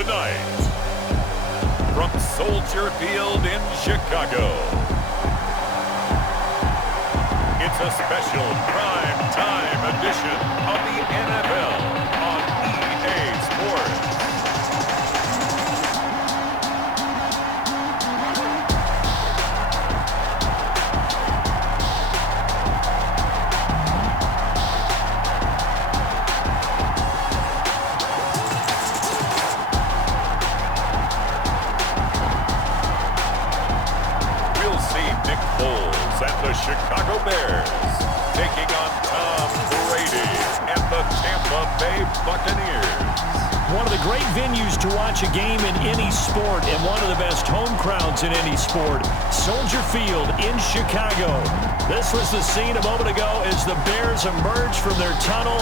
Tonight, from Soldier Field in Chicago, it's a special prime time edition of the NFL on EA Sports. And the Chicago Bears taking on Tom Brady and the Tampa Bay Buccaneers. One of the great venues to watch a game in any sport and one of the best home crowds in any sport, Soldier Field in Chicago. This was the scene a moment ago as the Bears emerged from their tunnel.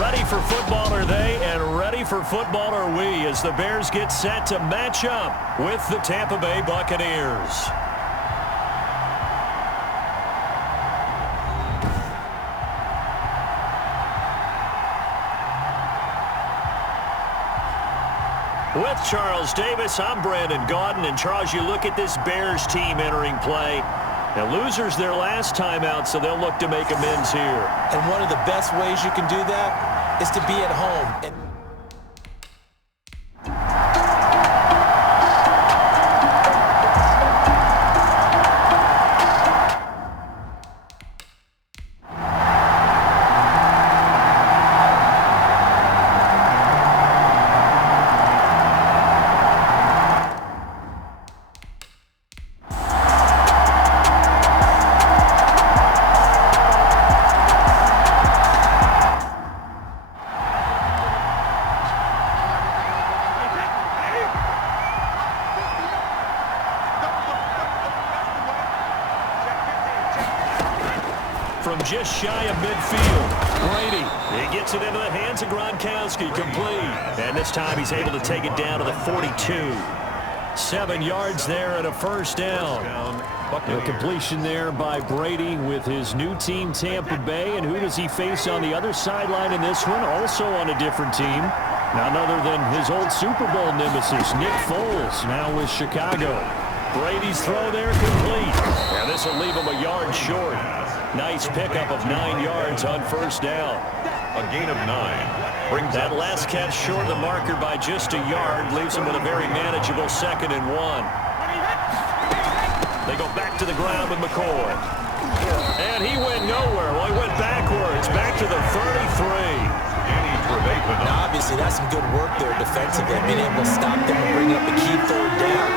Ready for football are they, and ready for football are we as the Bears get set to match up with the Tampa Bay Buccaneers. With Charles Davis, I'm Brandon Gaudin. And Charles, you look at this Bears team entering play. Now, losers their last time out, so they'll look to make amends here. And one of the best ways you can do that is to be at home. From just shy of midfield, Brady, he gets it into the hands of Gronkowski, complete. And this time he's able to take it down to the 42. 7 yards there and a first down. A completion there by Brady with his new team, Tampa Bay. And who does he face on the other sideline in this one? Also on a different team. None other than his old Super Bowl nemesis, Nick Foles, now with Chicago. Brady's throw there complete. And this will leave him a yard short. Nice pickup of 9 yards on first down. A gain of 9 brings that last catch short of the marker by just a yard, leaves him with a very manageable 2nd and 1. They go back to the ground with McCoy. And he went nowhere. Well, he went backwards, back to the 33. Now, obviously, that's some good work there defensively, being able to stop them and bring up a key 3rd down.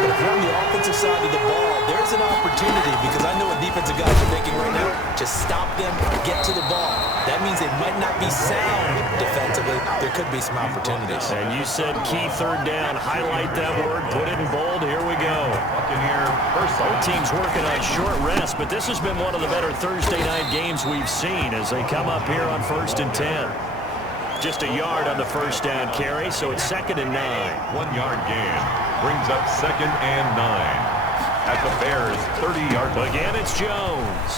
But if you're on the offensive side of the ball, there's an opportunity, because I know what defensive guys are thinking right now. Just stop them, get to the ball. That means they might not be sound defensively. There could be some opportunities. And you said key 3rd down. Highlight that word, put it in bold. Here we go. Both teams working on short rest, but this has been one of the better Thursday night games we've seen as they come up here on 1st and 10. Just a yard on the first down carry, so it's 2nd and 9. 1 yard gain brings up 2nd and 9. At the Bears' 30-yard line. Again, it's Jones.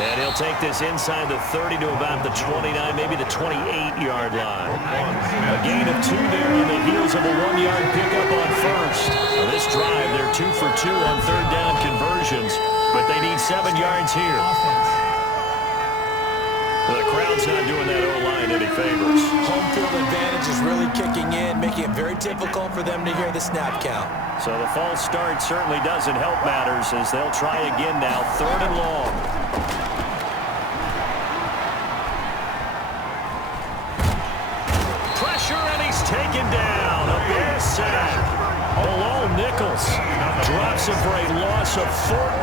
And he'll take this inside the 30 to about the 29, maybe the 28-yard line. A gain of 2 there on the heels of a 1-yard pickup on first. Now this drive, they're 2 for 2 on 3rd down conversions, but they need 7 yards here. The crowd's not doing that O-line any favors. Home field advantage is really kicking in, making it very difficult for them to hear the snap count. So the false start certainly doesn't help matters as they'll try again now, 3rd and long. Pressure, and he's taken down. A Bears sack. Below Nichols drops him for a loss of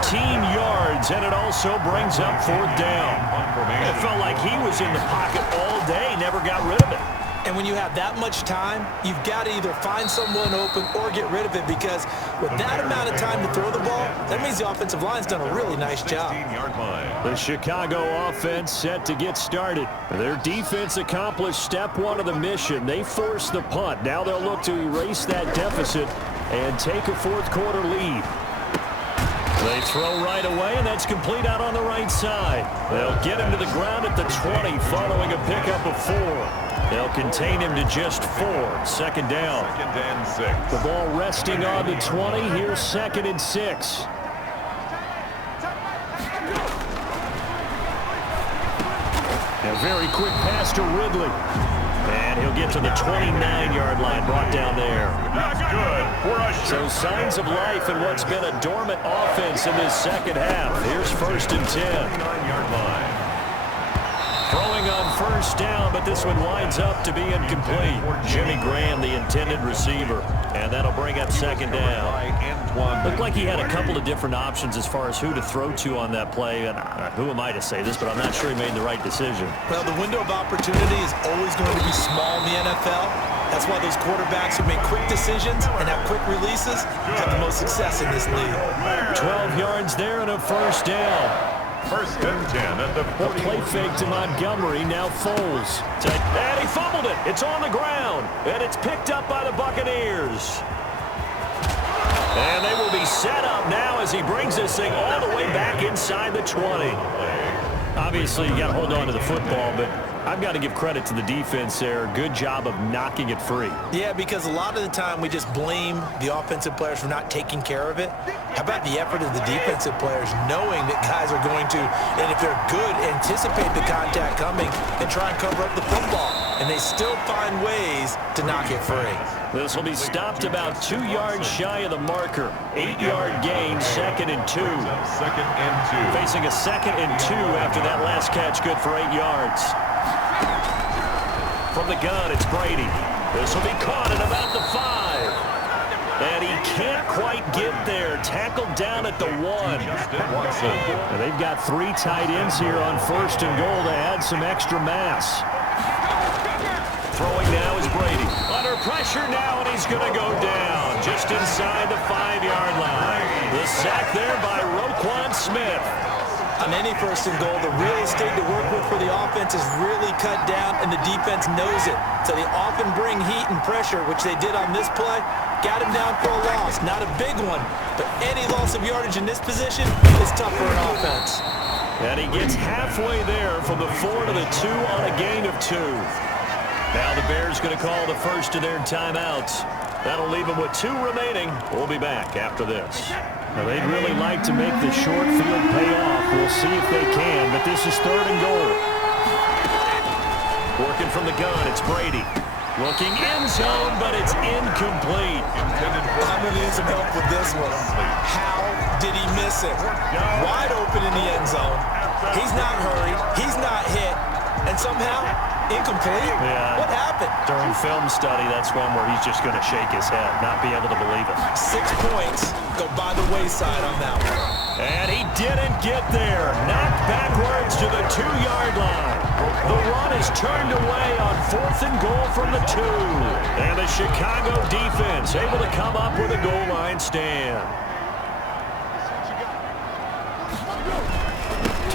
14 yards, and it also brings up 4th down. It felt like he was in the pocket all day, never got rid of it. And when you have that much time, you've got to either find someone open or get rid of it, because with that amount of time to throw the ball, that means the offensive line's done a really nice job. The Chicago offense set to get started. Their defense accomplished step 1 of the mission. They forced the punt. Now they'll look to erase that deficit and take a 4th quarter lead. They throw right away, and that's complete out on the right side. They'll get him to the ground at the 20 following a pickup of 4. They'll contain him to just 4. Second down. 2nd and 6. The ball resting on the 20. Here's 2nd and 6. A very quick pass to Ridley. And he'll get to the 29-yard line, brought down there. That's good for a So signs of life in what's been a dormant offense in this second half. Here's 1st and 10. 9-yard line. Throwing on 1st down, but this one winds up to be incomplete. Jimmy Graham, the intended receiver. And that'll bring up 2nd down. Looked like he had a couple of different options as far as who to throw to on that play. And who am I to say this, but I'm not sure he made the right decision. Well, the window of opportunity is always going to be small in the NFL. That's why those quarterbacks who make quick decisions and have quick releases have the most success in this league. 12 yards there and a 1st down. 1st and 10 at the 40. A play fake to Montgomery, now Foles. And he fumbled it. It's on the ground. And it's picked up by the Buccaneers. And they will be set up now as he brings this thing all the way back inside the 20. Obviously, you got to hold on to the football, but I've got to give credit to the defense there. Good job of knocking it free. Yeah, because a lot of the time we just blame the offensive players for not taking care of it. How about the effort of the defensive players knowing that guys are going to, and if they're good, anticipate the contact coming and try and cover up the football. And they still find ways to knock it free. This will be stopped about 2 yards shy of the marker. 8-yard gain, 2nd and 2. 2nd and 2. Facing a 2nd and 2 after that last catch, good for 8 yards. From the gun, it's Brady. This will be caught at about the 5. And he can't quite get there. Tackled down at the 1. And they've got 3 tight ends here on 1st and goal to add some extra mass. Throwing now is Brady. Under pressure now, and he's going to go down just inside the 5-yard line. The sack there by Roquan Smith. On any 1st and goal, the real estate to work with for the offense is really cut down, and the defense knows it. So they often bring heat and pressure, which they did on this play. Got him down for a loss. Not a big one, but any loss of yardage in this position is tough for an offense. And he gets halfway there from the 4 to the 2 on a gain of 2. Now the Bears going to call the first of their timeouts. That'll leave them with 2 remaining. We'll be back after this. Now they'd really like to make the short field pay off. We'll see if they can, but this is 3rd and goal. Working from the gun, it's Brady. Looking end zone, but it's incomplete. I'm going to need some help with this one. How did he miss it? Wide open in the end zone. He's not hurried. He's not hit. And somehow, incomplete? Yeah. What happened? During film study, that's one where he's just going to shake his head, not be able to believe it. 6 points go by the wayside on that one. And he didn't get there. Knocked backwards to the 2-yard line. The run is turned away on 4th and goal from the 2. And the Chicago defense able to come up with a goal line stand.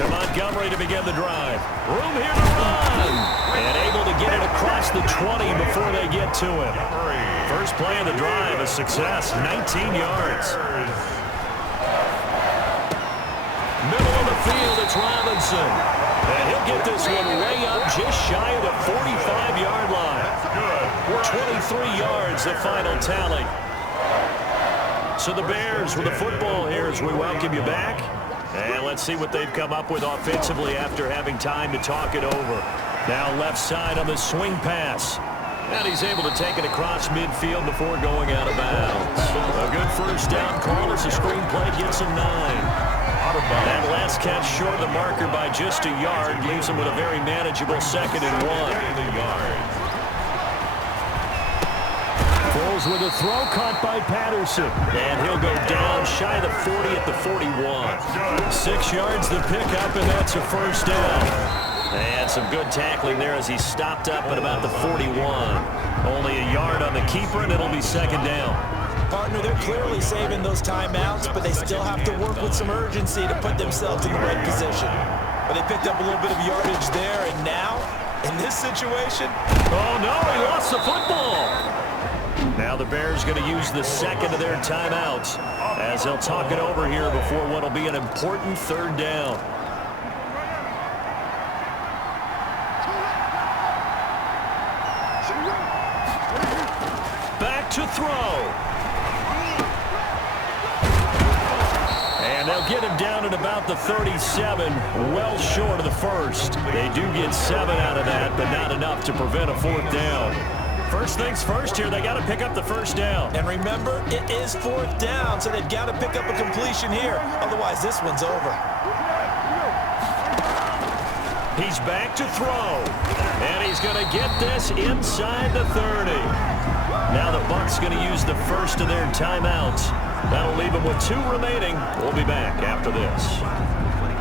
To Montgomery to begin the drive. Room here to run. And able to get it across the 20 before they get to him. First play of the drive, a success, 19 yards. Middle of the field, it's Robinson. And he'll get this one way up just shy of the 45-yard line. 23 yards, the final tally. So the Bears with the football here as we welcome you back. And let's see what they've come up with offensively after having time to talk it over. Now left side on the swing pass. And he's able to take it across midfield before going out of bounds. A good first down call as the screenplay gets him 9. That last catch short of the marker by just a yard leaves him with a very manageable 2nd and 1. Foles with a throw caught by Patterson. And he'll go down shy of the 40 at the 41. 6 yards the pickup, and that's a first down. And some good tackling there as he stopped up at about the 41. Only a yard on the keeper, and it'll be 2nd down. Partner, they're clearly saving those timeouts, but they still have to work with some urgency to put themselves in the right position. But they picked up a little bit of yardage there, and now, in this situation... Oh, no, he lost the football. Now the Bears going to use the second of their timeouts as they'll talk it over here before what will be an important third down. Back to throw. And they'll get him down at about the 37, well short of the first. They do get 7 out of that, but not enough to prevent a fourth down. First things first here, they got to pick up the first down. And remember, it is fourth down, so they've got to pick up a completion here. Otherwise, this one's over. He's back to throw. And he's going to get this inside the 30. Now the Bucs going to use the first of their timeouts. That'll leave them with 2 remaining. We'll be back after this.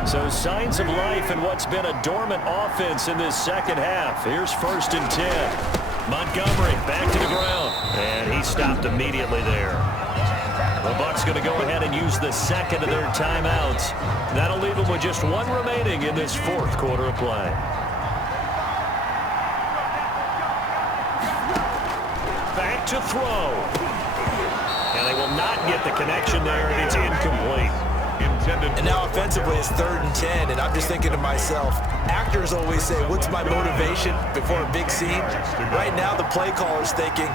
So signs of life in what's been a dormant offense in this second half. Here's 1st and 10. Montgomery back to the ground. And he stopped immediately there. The Bucs going to go ahead and use the second of their timeouts. That'll leave them with just 1 remaining in this 4th quarter of play. Back to throw. And they will not get the connection there. It's incomplete. And now offensively it's 3rd and 10, and I'm just thinking to myself, actors always say, what's my motivation before a big scene? Right now the play caller's thinking,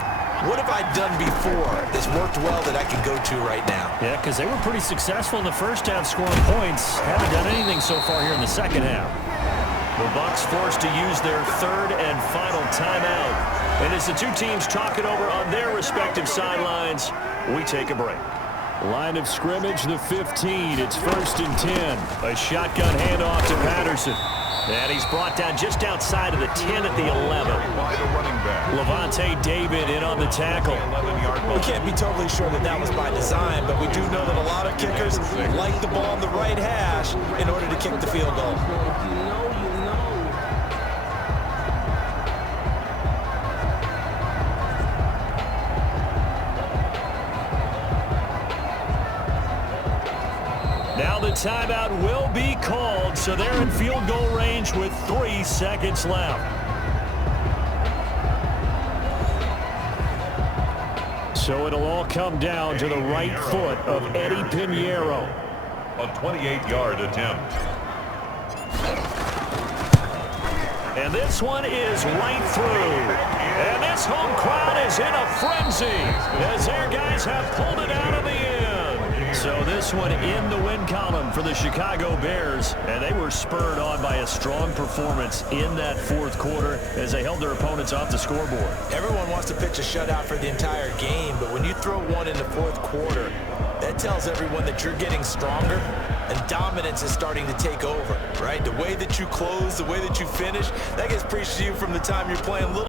what have I done before that's worked well that I can go to right now? Yeah, because they were pretty successful in the first half scoring points. Haven't done anything so far here in the second half. The Bucs forced to use their 3rd and final timeout. And as the 2 teams talk it over on their respective sidelines, we take a break. Line of scrimmage, the 15. It's 1st and 10. A shotgun handoff to Patterson. And he's brought down just outside of the 10 at the 11. Levante David in on the tackle. We can't be totally sure that that was by design, but we do know that a lot of kickers like the ball on the right hash in order to kick the field goal. Now the timeout will be called, so they're in field goal range with 3 seconds left. So it'll all come down to the right foot of Eddie Pinheiro. A 28-yard attempt. And this one is right through. And this home crowd is in a frenzy as their guys have pulled it out of the end. So this one in the win column for the Chicago Bears, and they were spurred on by a strong performance in that 4th quarter as they held their opponents off the scoreboard. Everyone wants to pitch a shutout for the entire game, but when you throw one in the 4th quarter, that tells everyone that you're getting stronger and dominance is starting to take over, right? The way that you close, the way that you finish, that gets preached to you from the time you're playing little.